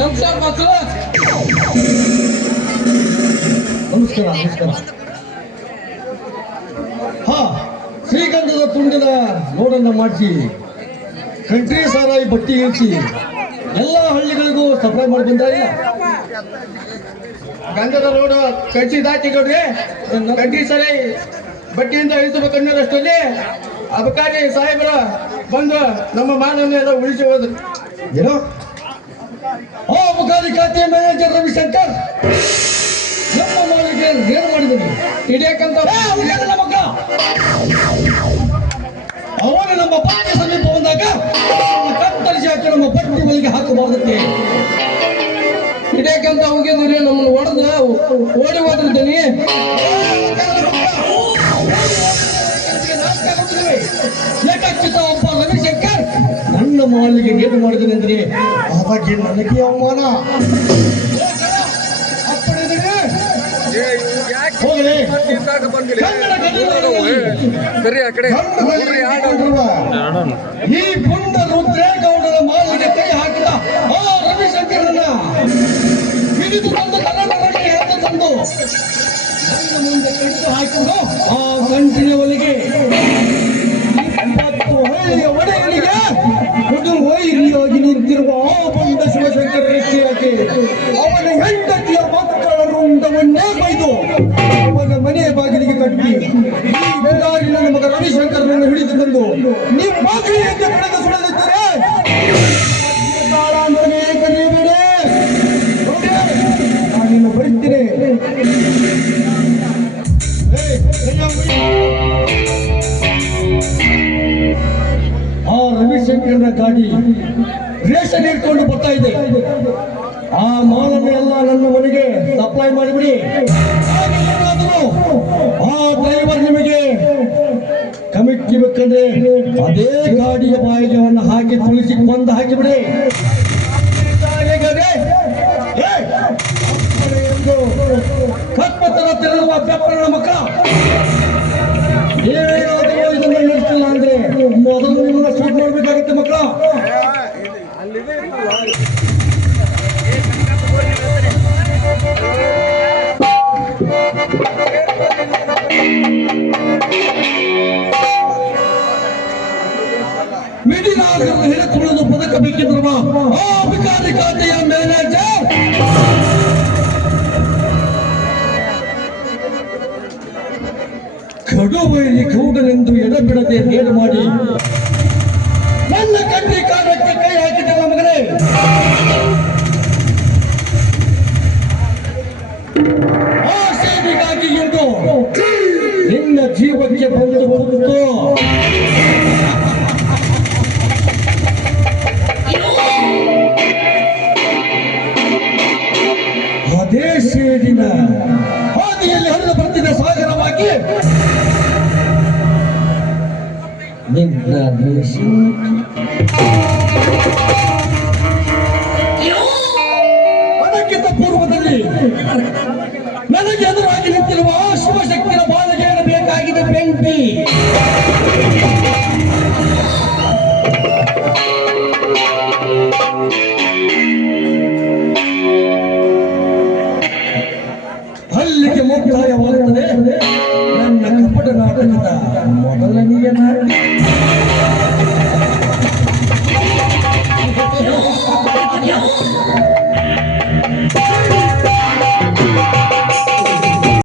ನಮಸ್ಕಾರ ಮಕ್ಕಳು. ನಮಸ್ಕಾರ ನಮಸ್ಕಾರ. ಹಾ, ಶ್ರೀಗಂಧದ ತುಂಡಿನ ನೋಡನ್ನ ಮಾಡಿಸಿ ಕಂಟ್ರಿ ಸಾರಾಯಿ ಬಟ್ಟಿ ಇಳಿಸಿ ಎಲ್ಲ ಹಳ್ಳಿಗಳಿಗೂ ಸಪ್ಲೈ ಮಾಡಿ ಬಂದ ಇಲ್ಲ. ಗಂಧದ ರೋಡು ಕಟ್ಸಿ ದಾಟಿ ಕೊಡ್ರಿ. ಕಂಟ್ರಿ ಸಾರಾಯಿ ಬಟ್ಟಿಯಿಂದ ಇಳಿಸಬೇಕನ್ನೋದಷ್ಟರಲ್ಲಿ ಅಬಕಾರಿ ಸಾಹೇಬರ ಬಂದು ನಮ್ಮ ಮಾನವನ್ನೆಲ್ಲ ಉಳಿಸಿ ಹೋದ್ರು. ಏನೋ ಅಬಕಾರಿ ಖಾತೆ ಮ್ಯಾನೇಜರ್ ರವಿಶಂಕರ್ ನಮ್ಮ ಮಾಲಿಕೆ ಏನು ಮಾಡಿದನು ಹಿಡಿಯಕ್ಕಂತ ಮಗ ಅವನು ನಮ್ಮ ಪಟ್ಟಿ ಸಮೀಪ ಬಂದಾಗ ಕತ್ತರಿಸಿ ಹಾಕಿ ನಮ್ಮ ಪಟ್ಟಿ ಮಲ್ಲಿಗೆ ಹಾಕಬಾರ್ದಕ್ಕೆ ಹಿಡಿಯಕ್ಕಂತ ಹೋಗಿದ್ರಿ. ನಮ್ಮನ್ನು ಹೊಡೆದು ಓಡಿ ಹೋದ್ರಿದ್ದೀನಿ. ಲೆಕ್ಕಚ್ಚಿತ ಒಬ್ಬ ರವಿಶಂಕರ್ ನನ್ನ ಮಾಲಿಗೆ ಏನು ಮಾಡಿದನೆಂದ್ರೆ ಅದಕ್ಕೆ ನನಗೆ ಅವಮಾನ. ಹೋಗಲಿ ಈ ಪುಂಡ ರುದ್ರೇಗೌಡರ ಮಾಲಿಗೆ ಕೈ ಹಾಕಿದ ಆ ರವಿಶಂಕರನ್ನ ಹಿಡಿದು ತಂದು ಕನ್ನಡಕ್ಕೆ ಎದ್ದು ತಂದು ನನ್ನ ಮುಂದೆ ಕಡಿದು ಹಾಕಿದ್ರು. ಆ ಗಂಟಿನ ಒಲಿಗೆ 20 ಹಳ್ಳಿಯ ಒಡೆಯನಿಗೆ ಇದು ವೈರಿಯಾಗಿ ನಿಂತಿರುವ ಆ ಬಂಡ ಶಿವಶಂಕರ ರೆಕ್ಕೆಯಾಗಿ ಅವನ ಹೆಂಡತಿಯ ಮಕ್ಕಳ ರುಂಡವನ್ನೇ ಬೈದು ಅವನ ಮನೆಯ ಬಾಗಿಲಿಗೆ ಕಟ್ಟಿ ಈ ಬಿಗಾರಿ ನನ್ನ ಮಗ ರವಿಶಂಕರನನ್ನು ಹಿಡಿದು ತಂದು ನಿಮ್ಮ ಮಗನಿಗೆ ಬಿಡದ ಸುಡಲಿದ್ದರೆ ಕಾಳಾಂತನೇ ಕರೆಯಬೇಡಿ. ನಾನಿನ್ನು ಬರುತ್ತೇನೆ. ಆ ರವಿಶಂಕರನ ಗಾಡಿ ರೇಷನ್ ಇಟ್ಕೊಂಡು ಬರ್ತಾ ಇದೆ. ಆ ಮಾಲನ್ನು ಎಲ್ಲ ನನ್ನ ಮನೆಗೆ ಸಪ್ಲೈ ಮಾಡಿಬಿಡಿ. ಆ ಡ್ರೈವರ್ ನಿಮಗೆ ಕಮಿಟಿ ಬೇಕಂದ್ರೆ ಅದೇ ಗಾಡಿಯ ಬಾಯಿಗೆ ಅವನ್ನ ಹಾಕಿ ತುಳಿಸಿ ಬಂದು ಹಾಕಿಬಿಡಿ. ಕಪ್ಪತ್ತರ ತೆರಳುವ ಬೆಪ್ಪನ ಮಕ್ಕಳ ಏನಾದರೂ ಇದನ್ನು ನಡೆಸಿಲ್ಲ ಅಂದ್ರೆ ಮೊದಲು ನಿಮ್ಮನ್ನ ಶೂಟ್ ಮಾಡಬೇಕಾಗುತ್ತೆ ಮಕ್ಕಳ. ಮಿಡಿಲಾಗಲು ಹಿಡಿದುಕೊಳ್ಳಲು ಪದಕ ಬೇಕಿರುವ ಆ ಅಬಕಾರಿ ಖಾತೆಯ ಮ್ಯಾನೇಜರ್ ಕಡುಬೈಲಿ ಗೌಡನೆಂದು ಎಡಬಿಡದೆ ನೇಡು ಮಾಡಿ ನನ್ನ ಕಂಟ್ರಿ ಕಾರ್ಯಕ್ಕೆ ಕೈ ಹಾಕಿದ್ದಲ್ಲ ಮಗನೇ. ಆ ಸೇವೆಗಾಗಿ ಎಂದು ನಿನ್ನ ಜೀವಕ್ಕೆ ಬಂದು ಹೋಗುತ್ತೋ ಅದೇ ಸೇಡಿನ ಹಾದಿಯಲ್ಲಿ ಹರಿದು ಬರ್ತಿದೆ ಸಾಗರವಾಗಿ ನಿನ್ನ ಅದಕ್ಕಿಂತ ಪೂರ್ವದಲ್ಲಿ